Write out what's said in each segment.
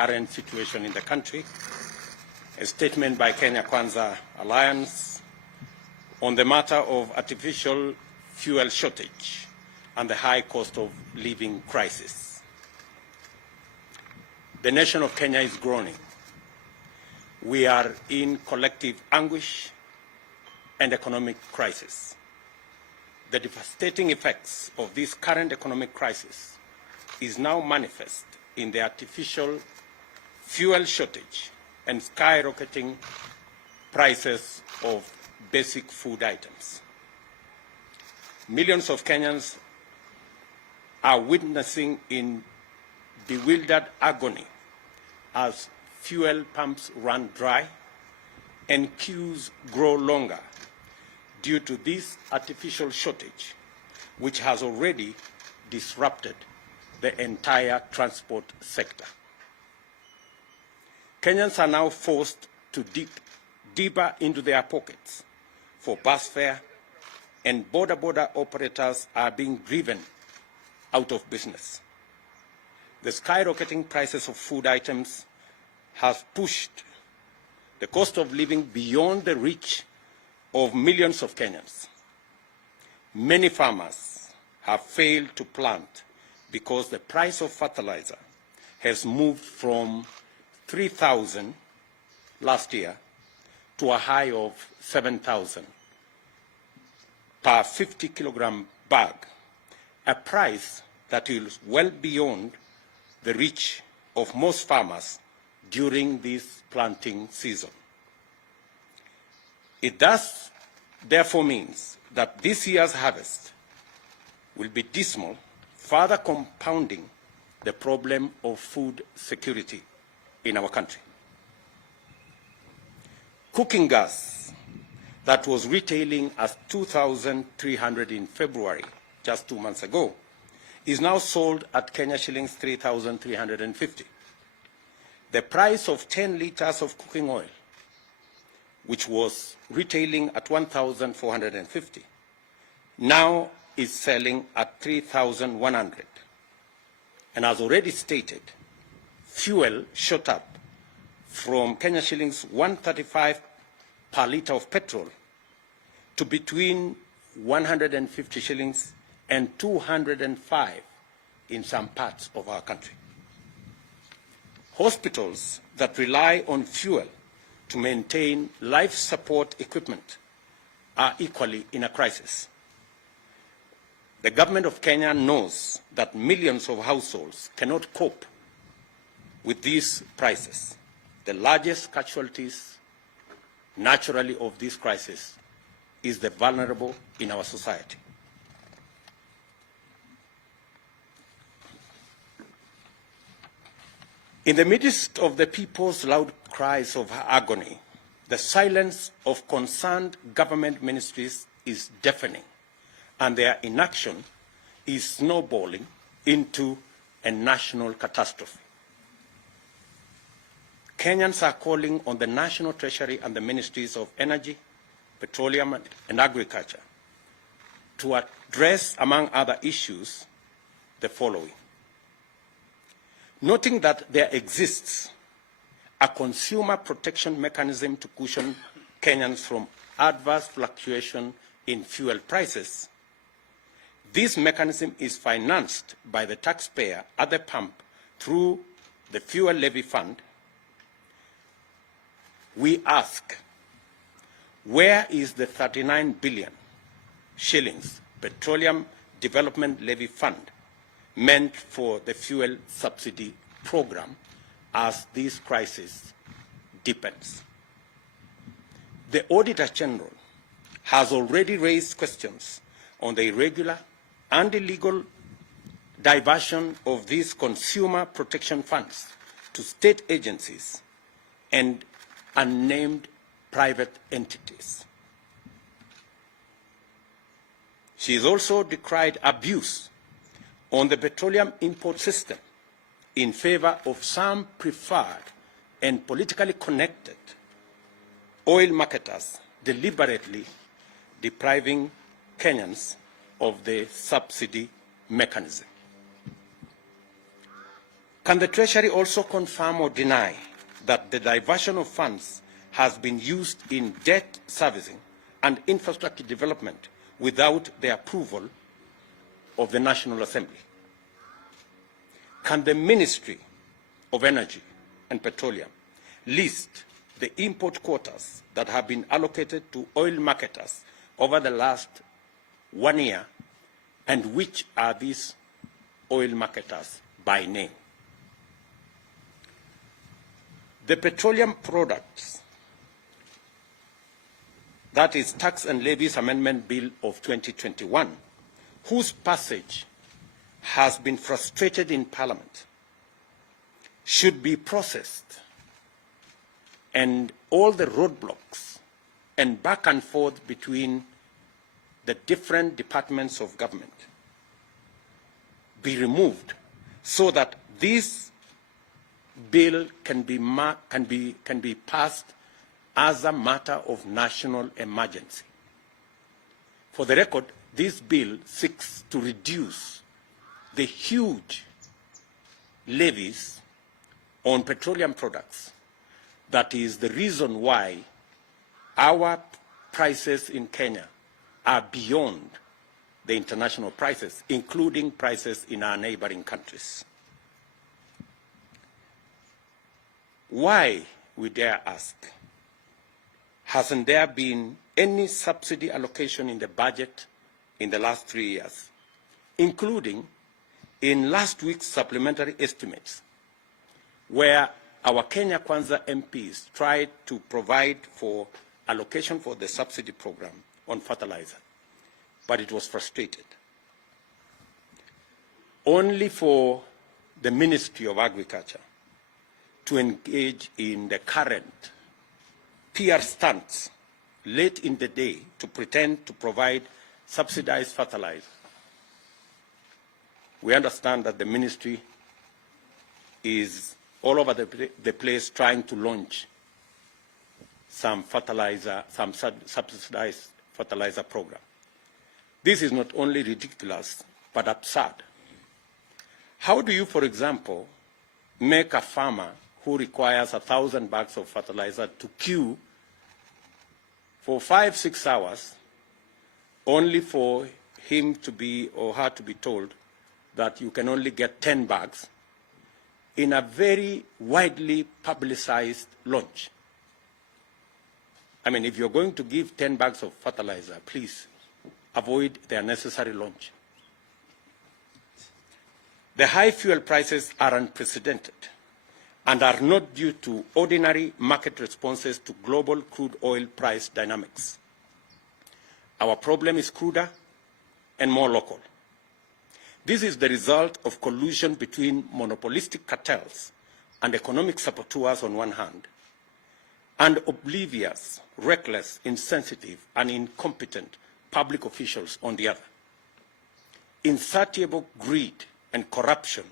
current situation in the country, a statement by Kenya Kwanza Alliance on the matter of artificial fuel shortage and the high cost of living crisis. The nation of Kenya is groaning. We are in collective anguish and economic crisis. The devastating effects of this current economic crisis is now manifest in the artificial fuel shortage and skyrocketing prices of basic food items. Millions of Kenyans are witnessing in bewildered agony as fuel pumps run dry and queues grow longer due to this artificial shortage, which has already disrupted the entire transport sector. Kenyans are now forced to dig deeper into their pockets for bus fare, and border operators are being driven out of business. The skyrocketing prices of food items has pushed the cost of living beyond the reach of millions of Kenyans. Many farmers have failed to plant because the price of fertilizer has moved from 3,000 last year to a high of 7,000 per 50-kilogram bag, a price that is well beyond the reach of most farmers during this planting season. It thus therefore means that this year's harvest will be dismal, further compounding the problem of food security in our country. Cooking gas that was retailing at 2,300 in February, just 2 months ago, is now sold at Kenya shillings 3,350. The price of 10 liters of cooking oil, which was retailing at 1,450, now is selling at 3,100. And as already stated, fuel shot up from Kenya shillings 135 per litre of petrol to between 150 shillings and 205 in some parts of our country. Hospitals that rely on fuel to maintain life support equipment are equally in a crisis. The government of Kenya knows that millions of households cannot cope with these prices. The largest casualties, naturally, of this crisis is the vulnerable in our society. In the midst of the people's loud cries of agony, the silence of concerned government ministries is deafening, and their inaction is snowballing into a national catastrophe. Kenyans are calling on the National Treasury and the Ministries of Energy, Petroleum and Agriculture to address, among other issues, the following. Noting that there exists a consumer protection mechanism to cushion Kenyans from adverse fluctuation in fuel prices, this mechanism is financed by the taxpayer at the pump through the Fuel Levy Fund. We ask, where is the 39 billion shillings Petroleum Development Levy Fund meant for the fuel subsidy program as this crisis deepens? The Auditor General has already raised questions on the irregular and illegal diversion of these consumer protection funds to state agencies and unnamed private entities. She has also decried abuse on the petroleum import system in favor of some preferred and politically connected oil marketers deliberately depriving Kenyans of the subsidy mechanism. Can the Treasury also confirm or deny that the diversion of funds has been used in debt servicing and infrastructure development without the approval of the National Assembly? Can the Ministry of Energy and Petroleum list the import quotas that have been allocated to oil marketers over the last 1 year, and which are these oil marketers by name? The Petroleum Products, that is Tax and Levies Amendment Bill of 2021, whose passage has been frustrated in Parliament, should be processed, and all the roadblocks and back and forth between the different departments of government be removed, so that this bill can be passed as a matter of national emergency. For the record, this bill seeks to reduce the huge levies on petroleum products. That is the reason why our prices in Kenya are beyond the international prices, including prices in our neighboring countries. Why, we dare ask, hasn't there been any subsidy allocation in the budget in the last 3 years, including in last week's supplementary estimates, where our Kenya Kwanza MPs tried to provide for allocation for the subsidy program on fertilizer, but it was frustrated. Only for the Ministry of Agriculture to engage in the current PR stunts late in the day to pretend to provide subsidized fertilizer. We understand that the ministry is all over the place trying to launch some subsidized fertilizer program. This is not only ridiculous, but absurd. How do you, for example, make a farmer who requires 1,000 bags of fertilizer to queue for 5-6 hours, only for him to be or her to be told that you can only get 10 bags in a very widely publicized launch? I mean, if you're going to give 10 bags of fertilizer, please avoid the unnecessary launch. The high fuel prices are unprecedented and are not due to ordinary market responses to global crude oil price dynamics. Our problem is cruder and more local. This is the result of collusion between monopolistic cartels and economic saboteurs on one hand, and oblivious, reckless, insensitive, and incompetent public officials on the other. Insatiable greed and corruption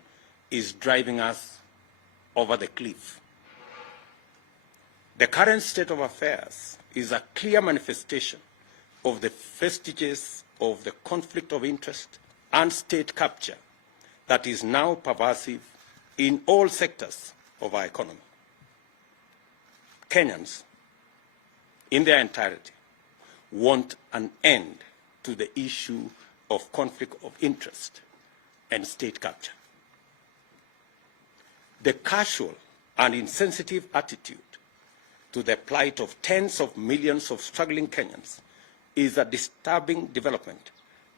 is driving us over the cliff. The current state of affairs is a clear manifestation of the vestiges of the conflict of interest and state capture that is now pervasive in all sectors of our economy. Kenyans, in their entirety, want an end to the issue of conflict of interest and state capture. The casual and insensitive attitude to the plight of tens of millions of struggling Kenyans is a disturbing development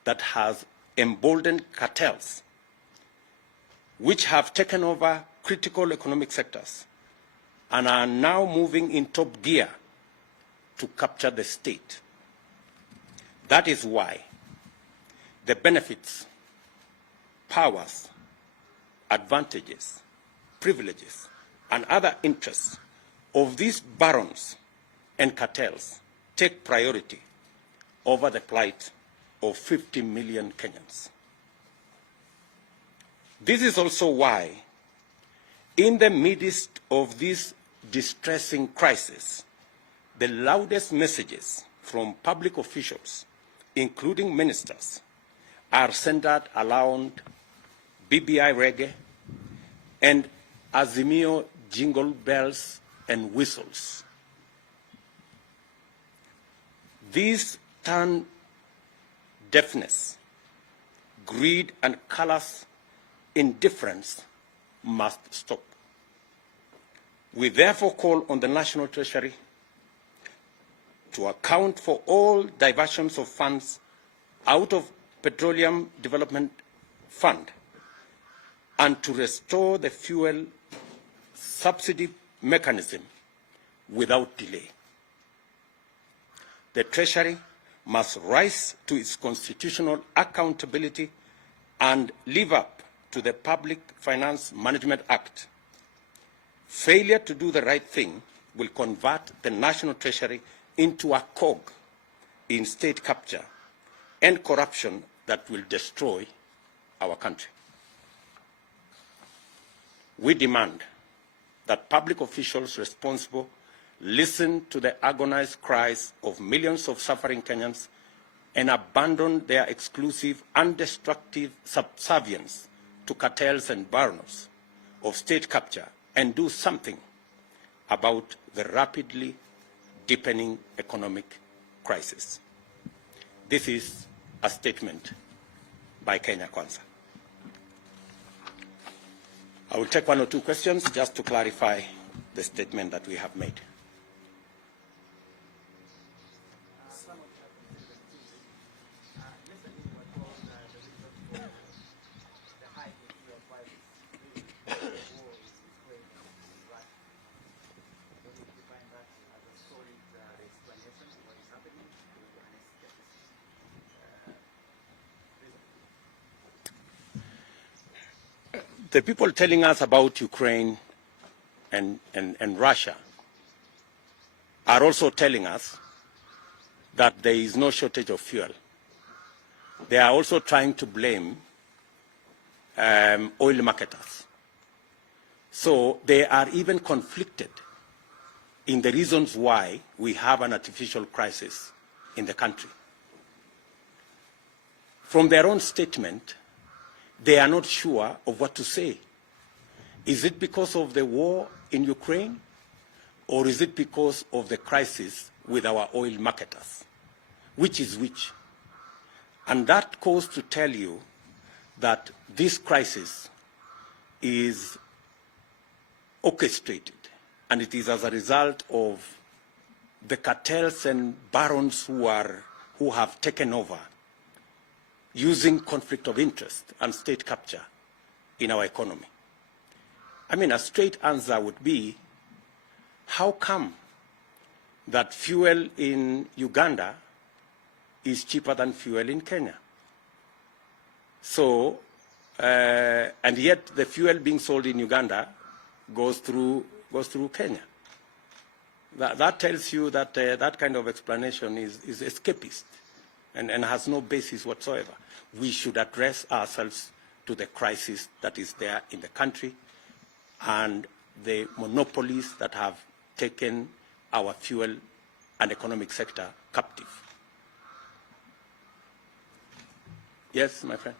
that has emboldened cartels, which have taken over critical economic sectors and are now moving in top gear to capture the state. That is why the benefits, powers, advantages, privileges, and other interests of these barons and cartels take priority over the plight of 50 million Kenyans. This is also why, in the midst of this distressing crisis, the loudest messages from public officials, including ministers, are centered around BBI reggae, and Azimio jingle bells and whistles. These turn deafness, greed, and callous indifference must stop. We therefore call on the National Treasury to account for all diversions of funds out of Petroleum Development Fund and to restore the fuel subsidy mechanism without delay. The Treasury must rise to its constitutional accountability and live up to the Public Finance Management Act. Failure to do the right thing will convert the National Treasury into a cog in state capture and corruption that will destroy our country. We demand that public officials responsible listen to the agonized cries of millions of suffering Kenyans and abandon their exclusive and destructive subservience to cartels and barons of state capture and do something about the rapidly deepening economic crisis. This is a statement by Kenya Kwanza. I will take one or two questions just to clarify the statement that we have made. The people telling us about Ukraine and Russia are also telling us that there is no shortage of fuel. They are also trying to blame oil marketers. So they are even conflicted in the reasons why we have an artificial crisis in the country. From their own statement, they are not sure of what to say. Is it because of the war in Ukraine, or is it because of the crisis with our oil marketers? Which is which? And that goes to tell you that this crisis is orchestrated, and it is as a result of the cartels and barons who have taken over, using conflict of interest and state capture in our economy. I mean, a straight answer would be, how come that fuel in Uganda is cheaper than fuel in Kenya? So, and yet the fuel being sold in Uganda goes through Kenya. That tells you that that kind of explanation is escapist and has no basis whatsoever. We should address ourselves to the crisis that is there in the country and the monopolies that have taken our fuel and economic sector captive. Yes, my friend.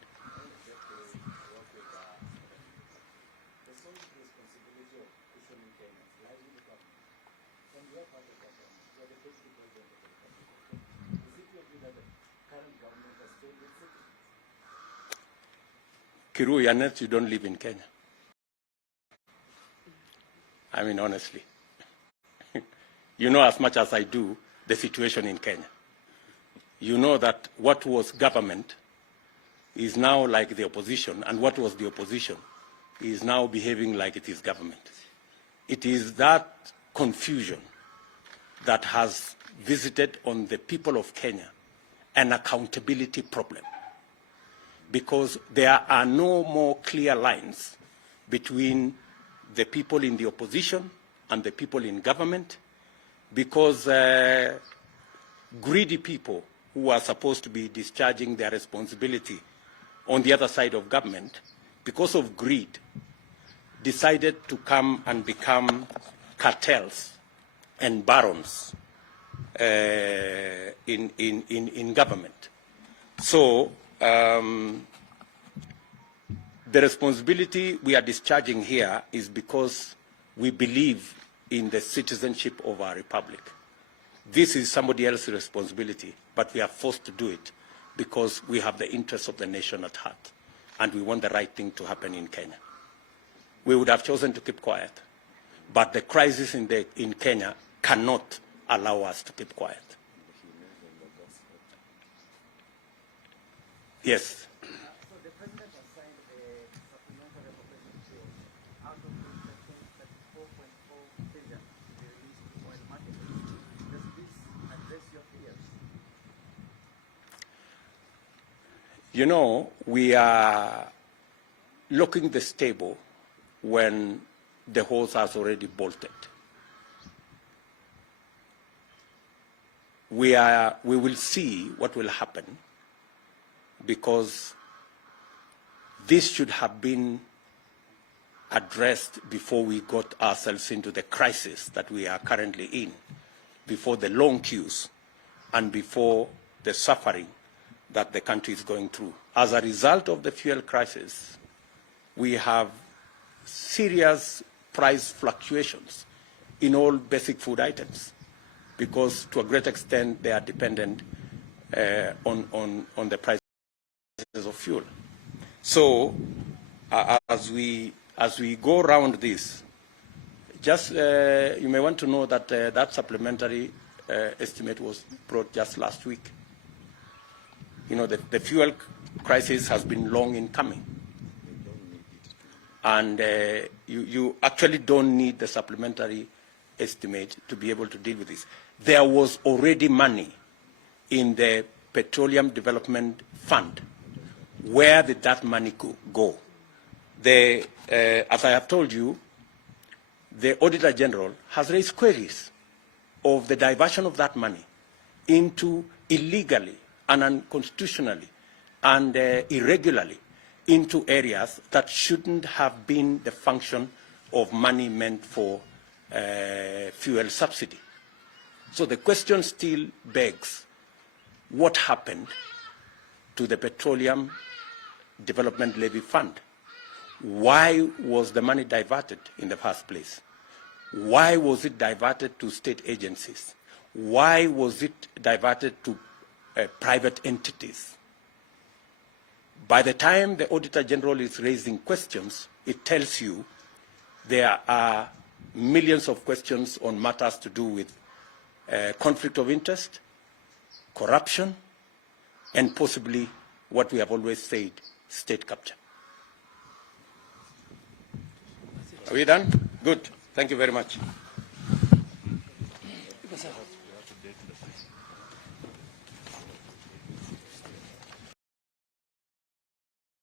Kiru, Yanet, you don't live in Kenya. I mean, honestly. You know as much as I do the situation in Kenya. You know that what was government is now like the opposition, and what was the opposition is now behaving like it is government. It is that confusion that has visited on the people of Kenya an accountability problem, because there are no more clear lines between the people in the opposition and the people in government, because greedy people who are supposed to be discharging their responsibility on the other side of government, because of greed, decided to come and become cartels and barons in government. So The responsibility we are discharging here is because we believe in the citizenship of our republic. This is somebody else's responsibility, but we are forced to do it because we have the interests of the nation at heart, and we want the right thing to happen in Kenya. We would have chosen to keep quiet, but the crisis in Kenya cannot allow us to keep quiet. Yes. So the President has signed a supplementary appropriation bill out of the 34.4 billion to be released to oil market. Does this address your fears? You know, we are locking the stable when the horse has already bolted. We will see what will happen, because this should have been addressed before we got ourselves into the crisis that we are currently in, before the long queues and before the suffering that the country is going through. As a result of the fuel crisis, we have serious price fluctuations in all basic food items, because to a great extent they are dependent on the price of fuel. So as we go around this, just you may want to know that that supplementary estimate was brought just last week. You know, the fuel crisis has been long in coming, and you actually don't need the supplementary estimate to be able to deal with this. There was already money in the Petroleum Development Fund. Where did that money go? As I have told you, the Auditor General has raised queries of the diversion of that money into illegally and unconstitutionally and irregularly into areas that shouldn't have been the function of money meant for fuel subsidy. So the question still begs, what happened to the Petroleum Development Levy Fund? Why was the money diverted in the first place? Why was it diverted to state agencies? Why was it diverted to private entities? By the time the Auditor General is raising questions, it tells you there are millions of questions on matters to do with conflict of interest, corruption, and possibly what we have always said, state capture. Are we done? Good. Thank you very much.